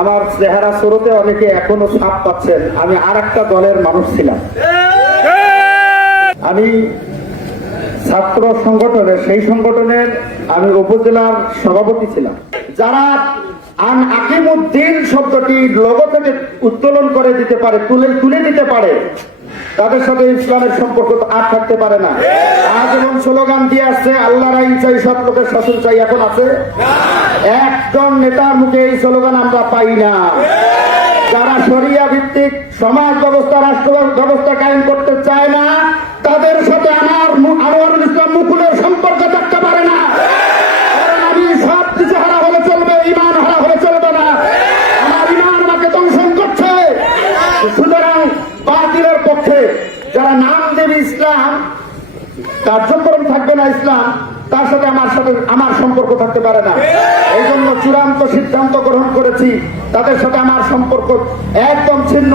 আমার চেহারা স্রোতে অনেকে এখনো ছাপ পাচ্ছেন, আমি আর একটা দলের মানুষ ছিলাম। আমি ছাত্র সংগঠনের, সেই সংগঠনের আমি উপজেলার সভাপতি ছিলাম। যারা আন আকিমুদ্দিন শব্দটি লোগো থেকে উত্তোলন করে দিতে পারে, তুলে দিতে পারে, তাদের সাথে ইসলামের সম্পর্ক আর থাকতে পারে না। আজ এবং স্লোগান দিয়ে আসছে আল্লাহর আইন চাই, সৎ লোকের শাসন চাই, এখন আছে একজন নেতার মুখে এই স্লোগান আমরা পাই না। যারা শরিয়া ভিত্তিক সমাজ ব্যবস্থা, রাষ্ট্র ব্যবস্থা কায়েম করতে চায় না, তাদের সাথে আমার আনোয়ারুল ইসলাম মুকুলের সম্পর্ক থাকতে পারে না। কারণ আমি সব কিছু হারা হলে চলবে, ইমান হারা হলে চলবে না। আমার ইমান আমাকে দংশন করছে। সুতরাং বাতিলের পক্ষে যারা নাম দেবে ইসলাম, কার্যক্রম থাকবে না ইসলাম, তার সাথে আমার সম্পর্ক থাকতে পারে না। এই জন্য চূড়ান্ত সিদ্ধান্ত গ্রহণ করেছি, তাদের সাথে আমার সম্পর্ক একদম ছিন্ন।